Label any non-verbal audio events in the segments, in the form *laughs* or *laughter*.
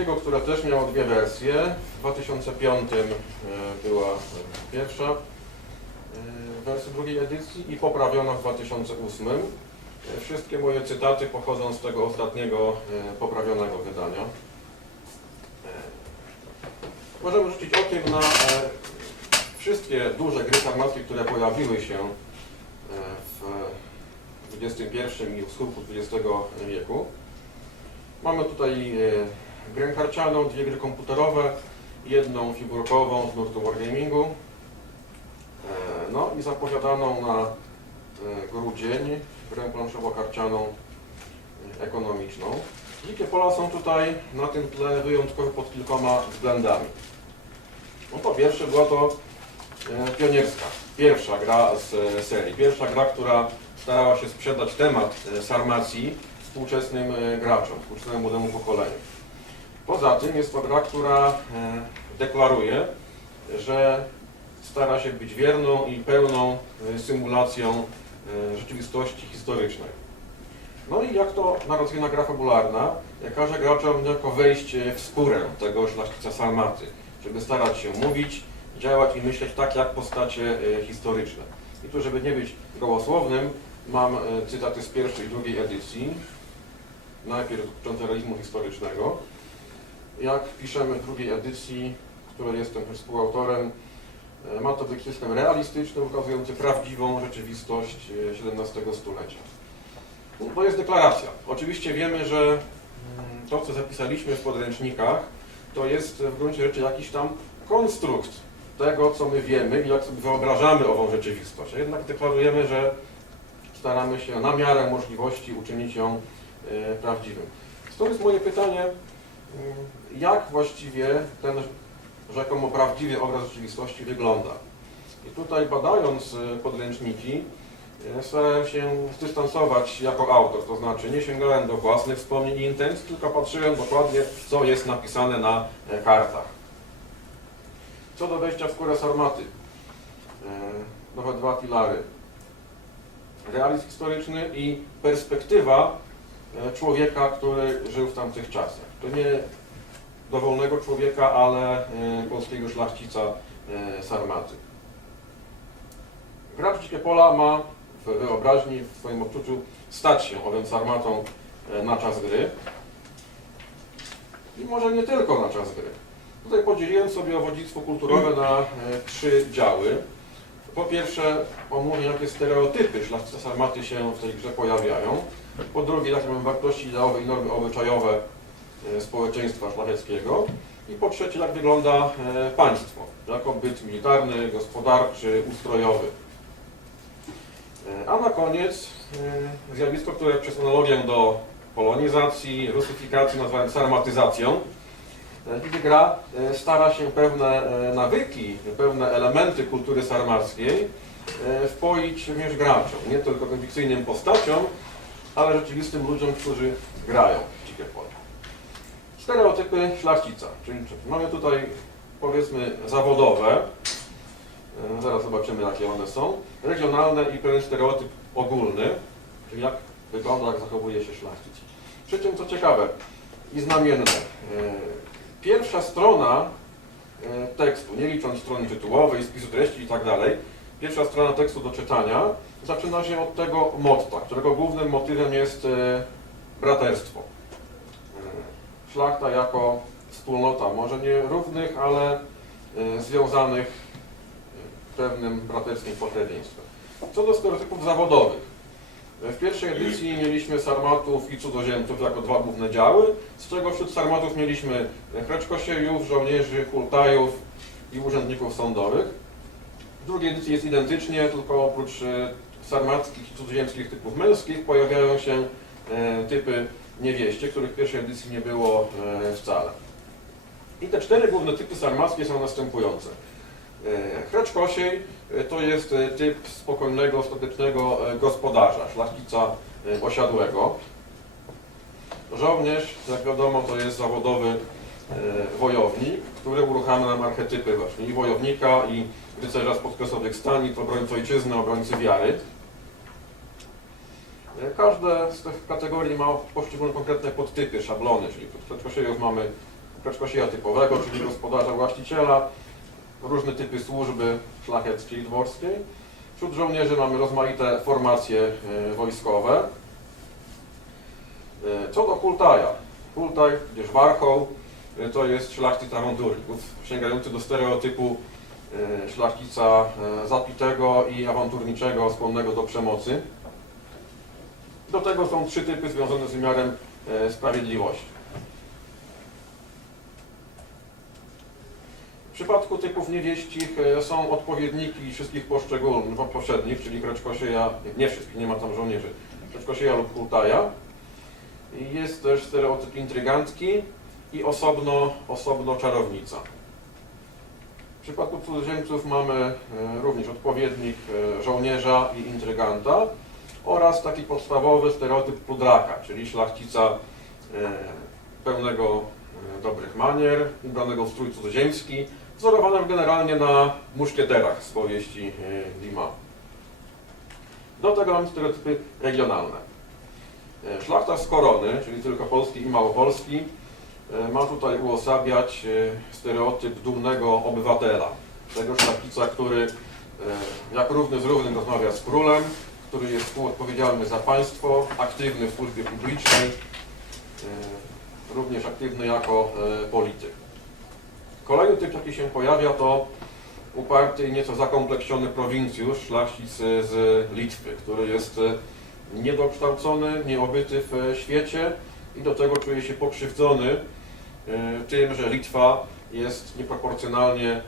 wydania drugiego, które też miało dwie wersje. W 2005 e, była pierwsza e, wersja drugiej edycji i poprawiona w 2008. E, Wszystkie moje cytaty pochodzą z tego ostatniego poprawionego wydania. Możemy rzucić okiem na wszystkie duże gry farmackie, które pojawiły się w XXI i w schyłku XX wieku. Mamy tutaj grę karcianą, dwie gry komputerowe, jedną figurkową z nurtu Wargamingu, e, no i zapowiadaną na e, grudzień grę planszowo-karcianą e, ekonomiczną. Dzikie pola są tutaj na tym tle wyjątkowe pod kilkoma względami. No po pierwsze była to pionierska, pierwsza gra z serii, pierwsza gra, która starała się sprzedać temat sarmacji współczesnym graczom, współczesnemu młodemu pokoleniu. Poza tym jest to gra, która e, deklaruje, że stara się być wierną i pełną e, symulacją e, rzeczywistości historycznej. No i jak to narracyjna gra fabularna, każe graczom niejako wejść w skórę tego szlachcica Sarmaty, żeby starać się mówić, działać i myśleć tak jak postacie historyczne. I tu, żeby nie być gołosłownym, mam cytaty z pierwszej i drugiej edycji, najpierw dotyczące realizmu historycznego. Jak piszemy w drugiej edycji, której jestem też współautorem, e, ma to być system realistyczny, ukazujący prawdziwą rzeczywistość e, XVII stulecia. No, To jest deklaracja. Oczywiście wiemy, że mm, to, co zapisaliśmy w podręcznikach, to jest w gruncie rzeczy jakiś tam konstrukt tego, co my wiemy i jak sobie wyobrażamy ową rzeczywistość. A jednak deklarujemy, że staramy się na miarę możliwości uczynić ją e, prawdziwym. Stąd jest moje pytanie, mm, jak właściwie ten rzekomo prawdziwy obraz rzeczywistości wygląda. I tutaj badając e, podręczniki, e, starałem się zdystansować jako autor, to znaczy nie sięgałem do własnych wspomnień i intencji, tylko patrzyłem dokładnie, co jest napisane na e, kartach. Co do wejścia w skórę Sarmaty, e, nowe dwa filary. Realizm historyczny i perspektywa e, człowieka, który żył w tamtych czasach. To nie dowolnego człowieka, ale e, polskiego szlachcica e, Sarmaty. Gracz Dzikie Pola ma w wyobraźni, w swoim odczuciu stać się owym Sarmatą e, na czas gry. I może nie tylko na czas gry. Tutaj podzieliłem sobie owodzictwo kulturowe na trzy działy. Po pierwsze omówię, jakie stereotypy szlachcica Sarmaty się w tej grze pojawiają. Po drugie, jakie mamy wartości ideowe i normy obyczajowe społeczeństwa szlacheckiego. I po trzecie, jak wygląda e, państwo, jako byt militarny, gospodarczy, ustrojowy. E, A na koniec e, zjawisko, które przez analogię do polonizacji, rusyfikacji nazwałem sarmatyzacją. E, Gdzie gra e, stara się pewne e, nawyki, pewne elementy kultury sarmackiej e, wpoić również graczom, nie tylko fikcyjnym postaciom, ale rzeczywistym ludziom, którzy grają w dzikie pole. Stereotypy szlachcica, czyli mamy tutaj powiedzmy zawodowe, e, zaraz zobaczymy jakie one są, regionalne i pewien stereotyp ogólny, czyli jak wygląda, jak zachowuje się szlachcic. Przy czym co ciekawe i znamienne, e, pierwsza strona e, tekstu, nie licząc strony tytułowej, spisu treści i tak dalej, pierwsza strona tekstu do czytania zaczyna się od tego motta, którego głównym motywem jest braterstwo. Szlachta jako wspólnota, może nie równych, ale e, związanych e, pewnym braterskim pokrewieństwem. Co do stereotypów zawodowych. W pierwszej edycji mieliśmy sarmatów i cudzoziemców jako dwa główne działy, z czego wśród sarmatów mieliśmy chreczkosiejów, żołnierzy, hultajów i urzędników sądowych. W drugiej edycji jest identycznie, tylko oprócz e, sarmackich i cudzoziemskich typów męskich pojawiają się typy niewieście, których w pierwszej edycji nie było e, wcale. I te cztery główne typy sarmackie są następujące. E, Chreczkosiej e, to jest typ spokojnego, statecznego e, gospodarza, szlachcica osiadłego. Żołnierz, jak wiadomo, to jest zawodowy wojownik, który uruchamia nam archetypy właśnie i wojownika, i rycerza z podkresowych stani, obrońcy ojczyzny, obrońcy wiary. E, Każde z tych kategorii ma poszczególne konkretne podtypy, szablony, czyli Kreczkosiejów mamy Kreczkosieja typowego, czyli gospodarza, właściciela, różne typy służby szlacheckiej dworskiej. Wśród żołnierzy mamy rozmaite formacje e, wojskowe. E, Co do Hultaja. Hultaj, gdzieś Warchoł, to jest szlachcic awanturników, sięgający do stereotypu szlachcica zapitego i awanturniczego, skłonnego do przemocy. Do tego są trzy typy związane z wymiarem e, sprawiedliwości. W przypadku typów niewieścich e, są odpowiedniki wszystkich poszczególnych, po- poprzednich, czyli Kreczkosieja, nie wszystkich, nie ma tam żołnierzy, Kreczkosieja lub Kultaja. Jest też stereotyp intrygantki i osobno, osobno czarownica. W przypadku cudzoziemców mamy e, również odpowiednik żołnierza i intryganta oraz taki podstawowy stereotyp pudraka, czyli szlachcica e, pełnego e, dobrych manier, ubranego w strój cudzoziemski, wzorowanym generalnie na muszkieterach z powieści e, Dima. Do tego mamy stereotypy regionalne. E, Szlachta z korony, czyli tylko polski i małopolski, e, ma tutaj uosabiać e, stereotyp dumnego obywatela. Tego szlachcica, który e, jak równy z równym rozmawia z królem, który jest współodpowiedzialny za państwo, aktywny w służbie publicznej, e, również aktywny jako e, polityk. Kolejny typ, jaki się pojawia, to uparty i nieco zakompleksiony prowincjusz, szlachcic z Litwy, który jest e, niedokształcony, nieobyty w świecie i do tego czuje się pokrzywdzony tym, że Litwa jest nieproporcjonalnie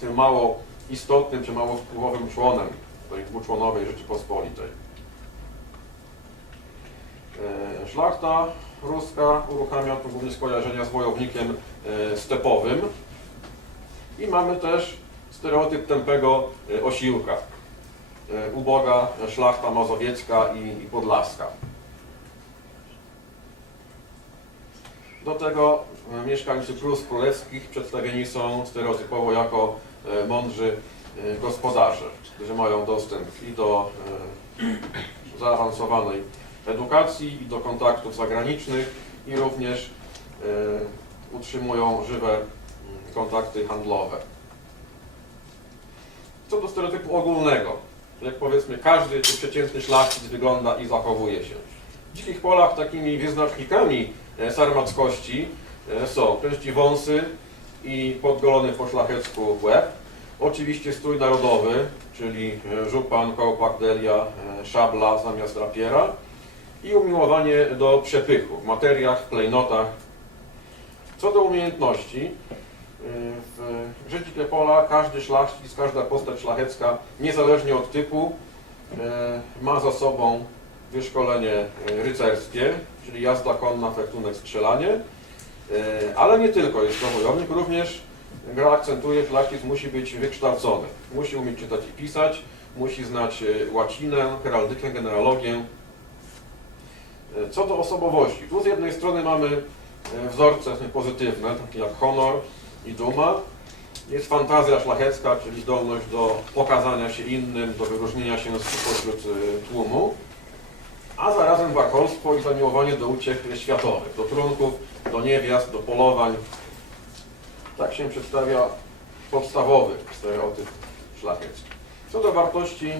tym mało istotnym czy mało wpływowym członem tej dwuczłonowej Rzeczypospolitej. E, Szlachta ruska uruchamia tu głównie skojarzenia z wojownikiem e, stepowym i mamy też stereotyp tępego e, osiłka. Uboga szlachta mazowiecka i, podlaska. Do tego mieszkańcy Prus Królewskich przedstawieni są stereotypowo jako mądrzy e, gospodarze, którzy mają dostęp i do e, zaawansowanej edukacji, i do kontaktów zagranicznych, i również e, utrzymują żywe mm, kontakty handlowe. Co do stereotypu ogólnego, jak powiedzmy każdy czy przeciętny szlachcic wygląda i zachowuje się. W dzikich polach takimi wyznacznikami e, sarmackości e, są części wąsy i podgolony po szlachecku łeb. Oczywiście strój narodowy, czyli e, żupan, kołpak, delia, e, szabla zamiast rapiera i umiłowanie do przepychu w materiach, klejnotach. Co do umiejętności, y, w życiu te pola każdy szlachcic, każda postać szlachecka, niezależnie od typu, ma za sobą wyszkolenie rycerskie, czyli jazda konna, fektunek, strzelanie, ale nie tylko jest to wojownik, również gra akcentuje, szlachcic musi być wykształcony, musi umieć czytać i pisać, musi znać y, łacinę, heraldykę, genealogię, E, Co do osobowości, tu z jednej strony mamy e, wzorce pozytywne, takie jak honor i duma. Jest fantazja szlachecka, czyli zdolność do pokazania się innym, do wyróżnienia się spośród e, tłumu. A zarazem warholstwo i zamiłowanie do uciech światowych, do trunków, do niewiast, do polowań. Tak się przedstawia podstawowy stereotyp szlachecki. Co do wartości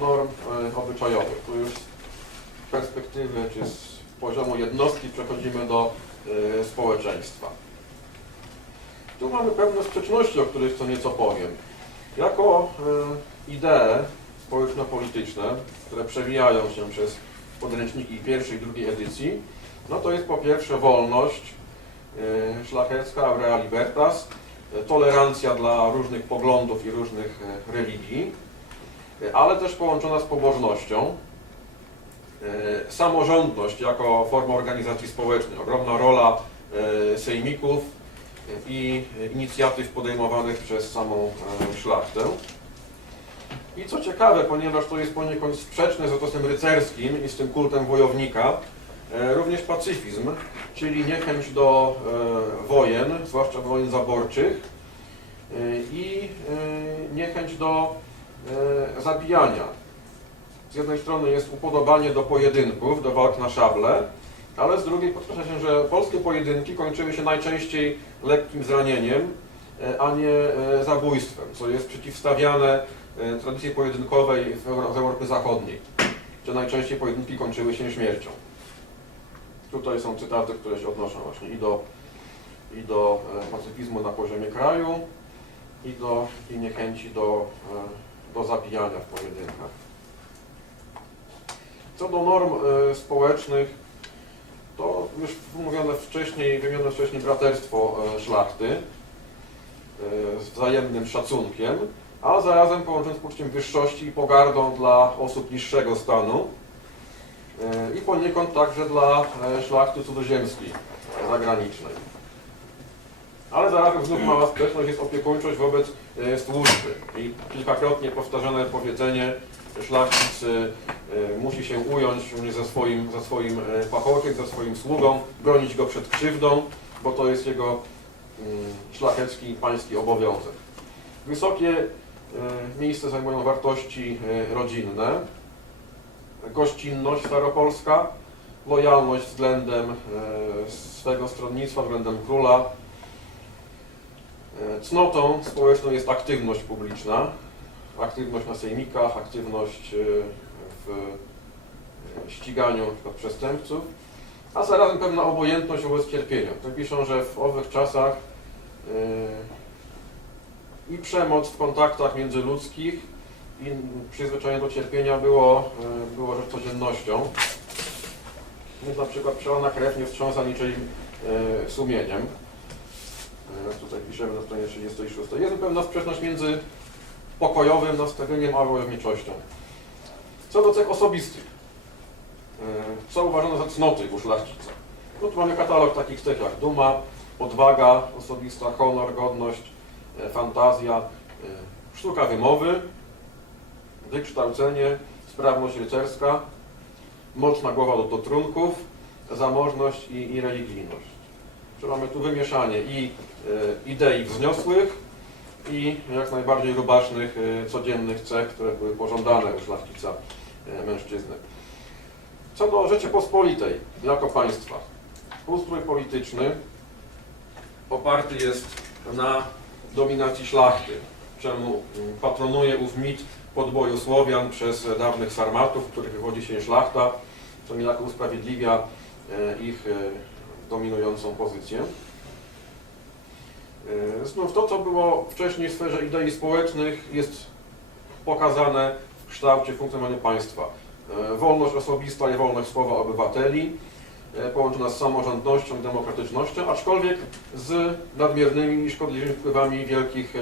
norm e, obyczajowych, tu już z perspektywy czy z poziomu jednostki przechodzimy do y, społeczeństwa. Tu mamy pewne sprzeczności, o których co nieco powiem. Jako y, idee społeczno-polityczne, które przewijają się przez podręczniki pierwszej i drugiej edycji, no to jest po pierwsze wolność szlachecka, aurea libertas, y, tolerancja dla różnych poglądów i różnych y, religii, y, ale też połączona z pobożnością, E, samorządność jako forma organizacji społecznej, ogromna rola e, sejmików e, i inicjatyw podejmowanych przez samą e, szlachtę. I co ciekawe, ponieważ to jest poniekąd sprzeczne z etosem rycerskim i z tym kultem wojownika, E, Również pacyfizm, czyli niechęć do e, wojen, zwłaszcza wojen zaborczych e, i e, niechęć do e, zabijania. Z jednej strony jest upodobanie do pojedynków, do walk na szable, ale z drugiej podkreśla się, że polskie pojedynki kończyły się najczęściej lekkim zranieniem, e, a nie e, zabójstwem, co jest przeciwstawiane e, tradycji pojedynkowej z Europy Zachodniej, gdzie najczęściej pojedynki kończyły się śmiercią. Tutaj są cytaty, które się odnoszą właśnie i do, i do e, pacyfizmu na poziomie kraju, i do i niechęci do, e, do zabijania w pojedynkach. Co do norm e, społecznych, to już mówione wcześniej, wymienione wcześniej braterstwo szlachty z wzajemnym szacunkiem, a zarazem połączone z poczuciem wyższości i pogardą dla osób niższego stanu i poniekąd także dla e, szlachty cudzoziemskiej, e, zagranicznej. Ale zarazem znów mała sprzeczność jest opiekuńczość wobec e, służby i kilkakrotnie powtarzane powiedzenie szlachcic e, e, musi się ująć ze swoim, ze swoim e, pachołkiem, ze swoim sługą, bronić go przed krzywdą, bo to jest jego mm, szlachecki pański obowiązek. Wysokie e, miejsce zajmują wartości e, rodzinne, gościnność staropolska, lojalność względem e, swego stronnictwa, względem króla. E, Cnotą społeczną jest aktywność publiczna, aktywność na sejmikach, aktywność e, w ściganiu np. przestępców, a zarazem pewna obojętność wobec cierpienia. To piszą, że w owych czasach i przemoc w kontaktach międzyludzkich przyzwyczajenie do cierpienia było, e, było codziennością. Więc na przykład przelana krew nie wstrząsa niczym e, sumieniem. E, Tutaj piszemy na stronie 36. Jest pewna sprzeczność między pokojowym nastawieniem a wojowniczością. Co do cech osobistych. Co uważano za cnoty u szlachcica? No tu mamy katalog takich cech jak duma, odwaga osobista, honor, godność, fantazja, sztuka wymowy, wykształcenie, sprawność rycerska, mocna głowa do, do trunków, zamożność i, i religijność. Czyli mamy tu wymieszanie i e, idei wzniosłych i jak najbardziej rubasznych, e, codziennych cech, które były pożądane u szlachcica e, mężczyzny. Co do Rzeczypospolitej jako państwa. Ustrój polityczny oparty jest na dominacji szlachty, czemu patronuje ów mit podboju Słowian przez dawnych sarmatów, których wywodzi się szlachta, co niejako usprawiedliwia e, ich e, dominującą pozycję. E, Znów to, co było wcześniej w sferze idei społecznych, jest pokazane w kształcie funkcjonowania państwa. Wolność osobista i wolność słowa obywateli, połączona z samorządnością demokratycznością, aczkolwiek z nadmiernymi i szkodliwymi wpływami wielkich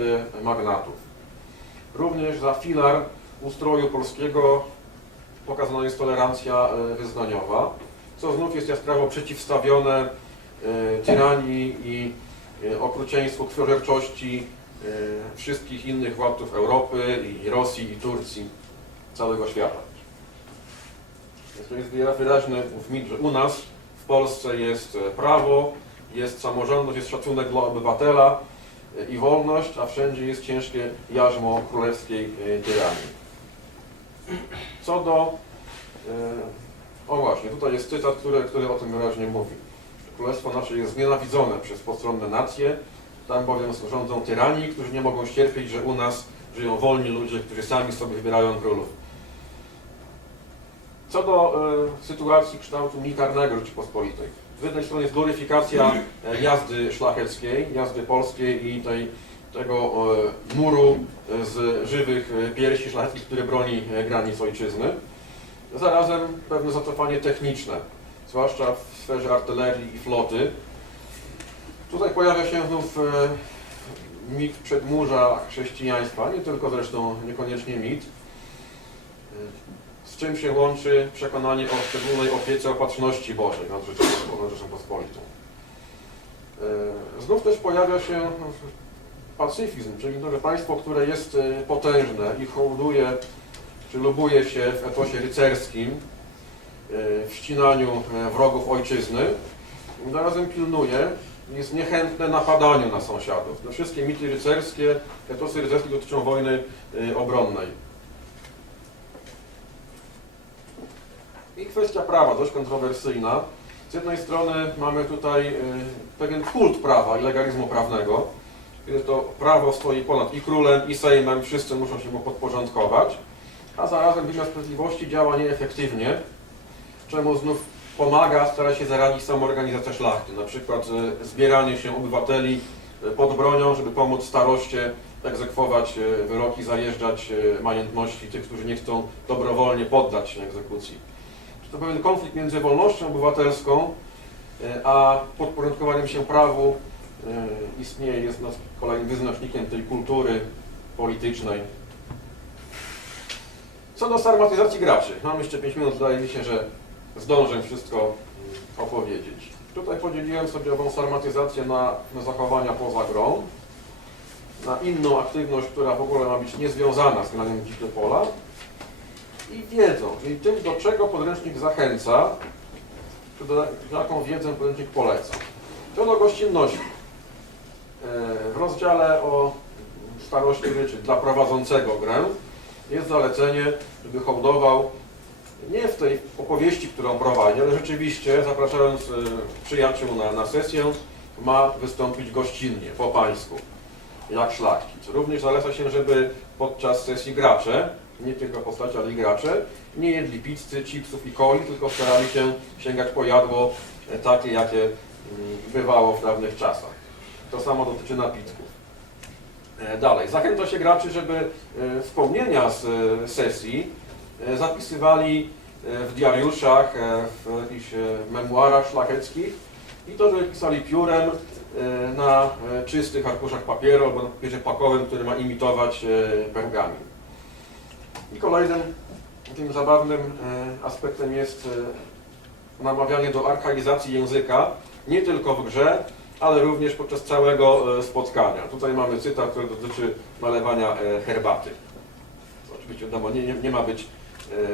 magnatów. Również za filar ustroju polskiego pokazana jest tolerancja e, wyznaniowa, co znów jest jaskrawo przeciwstawione e, tyranii i e, okrucieństwu, krwiożerczości wszystkich innych władców Europy i Rosji i Turcji, całego świata. Więc to jest wyraźny ów mit, że u nas w Polsce jest prawo, jest samorządność, jest szacunek dla obywatela i wolność, a wszędzie jest ciężkie jarzmo królewskiej e, tyranii. Co do... e, O właśnie, tutaj jest cytat, który, który o tym wyraźnie mówi. Królestwo nasze jest znienawidzone przez postronne nacje, tam bowiem rządzą tyranii, którzy nie mogą ścierpieć, że u nas żyją wolni ludzie, którzy sami sobie wybierają królów. Co do e, sytuacji kształtu militarnego Rzeczypospolitej. Z jednej strony jest gloryfikacja e, jazdy szlacheckiej, jazdy polskiej i tej, tego e, muru e, z żywych piersi szlacheckich, który broni granic ojczyzny. Zarazem pewne zacofanie techniczne, zwłaszcza w sferze artylerii i floty. Tutaj pojawia się znów mit przedmurza chrześcijaństwa, nie tylko zresztą niekoniecznie mit, czym się łączy przekonanie o szczególnej opiece opatrzności Bożej nad Rzeczpospolitą. E, Znów też pojawia się pacyfizm, czyli to, że państwo, które jest e, potężne i hołduje, czy lubuje się w etosie rycerskim, w ścinaniu e, wrogów ojczyzny. Zarazem pilnuje, jest niechętne napadaniu na sąsiadów. No, wszystkie mity rycerskie, etosy rycerskie dotyczą wojny e, obronnej. I kwestia prawa, dość kontrowersyjna. Z jednej strony mamy tutaj y, pewien kult prawa i legalizmu prawnego, kiedy to prawo stoi ponad i królem, i sejmem, wszyscy muszą się mu podporządkować, a zarazem wymiar sprawiedliwości działa nieefektywnie, czemu znów pomaga, stara się zaradzić samoorganizacja szlachty, na przykład y, zbieranie się obywateli y, pod bronią, żeby pomóc staroście egzekwować wyroki, zajeżdżać majątności tych, którzy nie chcą dobrowolnie poddać się egzekucji to pewien konflikt między wolnością obywatelską e, a podporządkowaniem się prawu e, istnieje, jest nas kolejnym wyznacznikiem tej kultury politycznej. Co do sarmatyzacji graczy, mam jeszcze 5 minut, wydaje mi się, że zdążę wszystko mm, opowiedzieć. Tutaj podzieliłem sobie ową sarmatyzację na, na zachowania poza grą, na inną aktywność, która w ogóle ma być niezwiązana z graniem dzikie pola, i wiedzą, czyli tym, do czego podręcznik zachęca, czy do jaką wiedzę podręcznik poleca. Co do gościnności. E, W rozdziale o starości ryczy dla prowadzącego grę jest zalecenie, żeby hołdował nie w tej opowieści, którą prowadzi, ale rzeczywiście zapraszając e, przyjaciół na, na sesję, ma wystąpić gościnnie, po pańsku, jak szlachcic. Również zaleca się, żeby podczas sesji gracze nie tylko postaci, ale i gracze, nie jedli pizzy, chipsów i coli, tylko starali się sięgać po jadło e, takie, jakie mm, bywało w dawnych czasach. To samo dotyczy napitków. E, Dalej, zachęca się graczy, żeby e, wspomnienia z sesji zapisywali w diariuszach, w jakichś memuarach szlacheckich i to, żeby pisali piórem na czystych arkuszach papieru albo na papierze pakowym, który ma imitować pergamin. I kolejnym takim zabawnym e, aspektem jest e, namawianie do arkaizacji języka, nie tylko w grze, ale również podczas całego e, spotkania. Tutaj mamy cytat, który dotyczy nalewania herbaty. Oczywiście wiadomo, nie, nie, nie ma być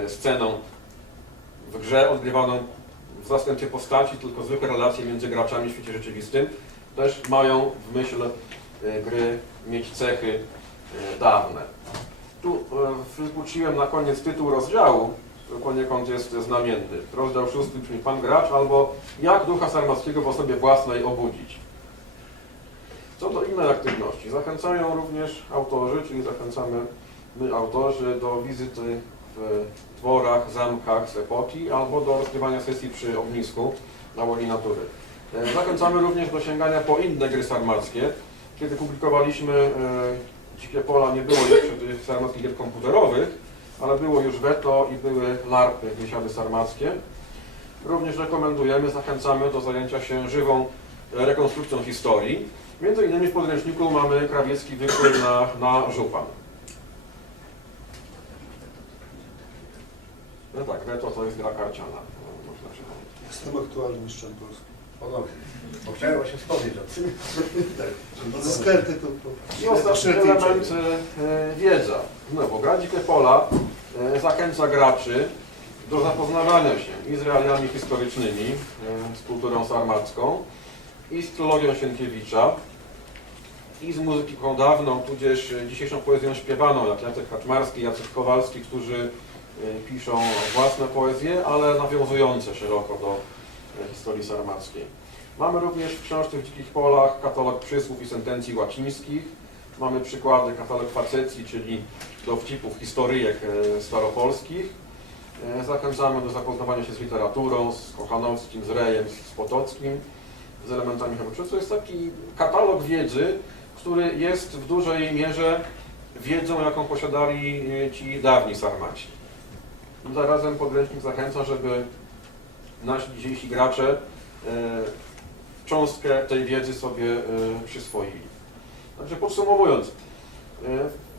sceną w grze odgrywaną w zastępie postaci, tylko zwykłe relacje między graczami w świecie rzeczywistym też mają w myśl gry mieć cechy dawne. Tu e, wróciłem na koniec tytuł rozdziału, który poniekąd jest znamienny. Rozdział szósty brzmi Pan Gracz albo Jak ducha sarmackiego w osobie własnej obudzić. Co do innej aktywności, zachęcają również autorzy, czyli zachęcamy my autorzy do wizyty w dworach, zamkach z epoki albo do rozgrywania sesji przy ognisku na łonie natury. E, Zachęcamy również do sięgania po inne gry sarmackie. Kiedy publikowaliśmy e, Dzikie Pola nie było jeszcze tych sarmackich gier komputerowych, ale było już Veto i były LARPy, biesiady sarmackie. Również rekomendujemy, zachęcamy do zajęcia się żywą rekonstrukcją historii. Między innymi w podręczniku mamy krawiecki wykład na, na żupan. No tak, Veto to jest gra karciana. Jestem aktualnym mistrzem Polski. Podobnie. Bo chciałem właśnie wspomnieć o tym. *laughs* Tytuł po I ostatni element e, wiedza. Znowu, gra Dzikie Pola e, zachęca graczy do zapoznawania się i z realiami historycznymi, e, z kulturą sarmacką, i z trylogią Sienkiewicza, i z muzyką dawną, tudzież dzisiejszą poezją śpiewaną, jak Jacek Kaczmarski, Jacek Kowalski, którzy e, piszą własne poezje, ale nawiązujące szeroko do historii sarmackiej. Mamy również w książce w Dzikich Polach katalog przysłów i sentencji łacińskich. Mamy przykłady katalog facecji, czyli dowcipów, historyjek e, staropolskich. E, Zachęcamy do zapoznawania się z literaturą, z Kochanowskim, z Rejem, z Potockim, z elementami chemicznymi. To jest taki katalog wiedzy, który jest w dużej mierze wiedzą, jaką posiadali e, ci dawni sarmaci. Zarazem podręcznik zachęca, żeby nasi dzisiejsi gracze e, cząstkę tej wiedzy sobie e, przyswoili. Także podsumowując, e,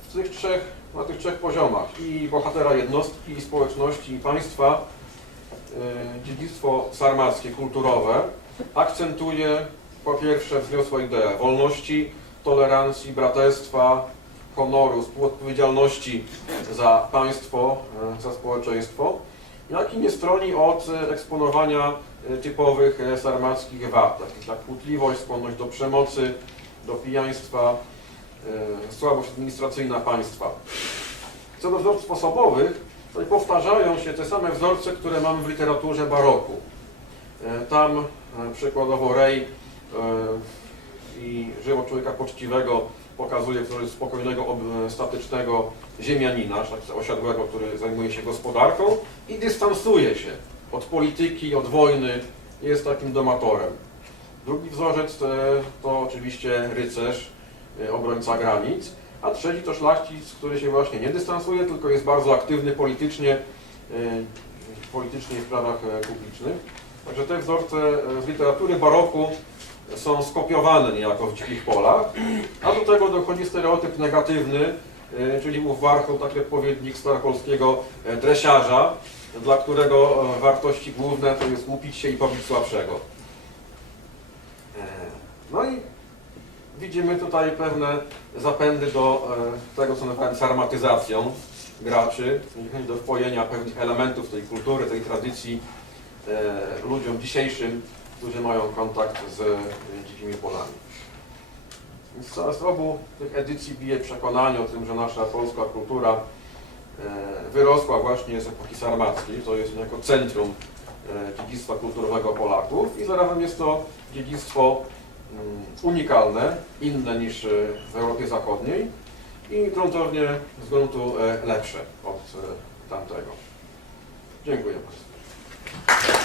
w tych trzech, na tych trzech poziomach i bohatera jednostki, i społeczności, i państwa dziedzictwo sarmackie, kulturowe akcentuje po pierwsze wzniosłe idee wolności, tolerancji, braterstwa, honoru, współodpowiedzialności za państwo, za społeczeństwo jak i nie stroni od e, eksponowania e, typowych e, sarmackich wad, takich jak kłótliwość, skłonność do przemocy, do pijaństwa, e, słabość administracyjna państwa. Co do wzorców osobowych, to powtarzają się te same wzorce, które mamy w literaturze baroku. E, Tam e, przykładowo Rej e, i żyło człowieka poczciwego pokazuje wzorzec spokojnego, statycznego ziemianina, tak osiadłego, który zajmuje się gospodarką i dystansuje się od polityki, od wojny, jest takim domatorem. Drugi wzorzec to oczywiście rycerz, e, obrońca granic, a trzeci to szlachcic, który się właśnie nie dystansuje, tylko jest bardzo aktywny politycznie, e, politycznie w sprawach e, publicznych. Także te wzorce z literatury baroku są skopiowane niejako w dzikich polach, a do tego dochodzi stereotyp negatywny, e, czyli ów warchoł, taki odpowiednik staropolskiego e, dresiarza, dla którego e, wartości główne to jest łupić się i pobić słabszego. No i widzimy tutaj pewne zapędy do tego, co nazywałem sarmatyzacją graczy, do wpojenia pewnych elementów tej kultury, tej tradycji ludziom dzisiejszym, którzy mają kontakt z e, dzikimi polami. Więc z z obu tych edycji bije przekonanie o tym, że nasza polska kultura e, wyrosła właśnie z epoki sarmackiej, to jest jako centrum e, dziedzictwa kulturowego Polaków i zarazem jest to dziedzictwo mm, unikalne, inne niż w Europie Zachodniej i gruntownie z gruntu lepsze od tamtego. Dziękuję bardzo.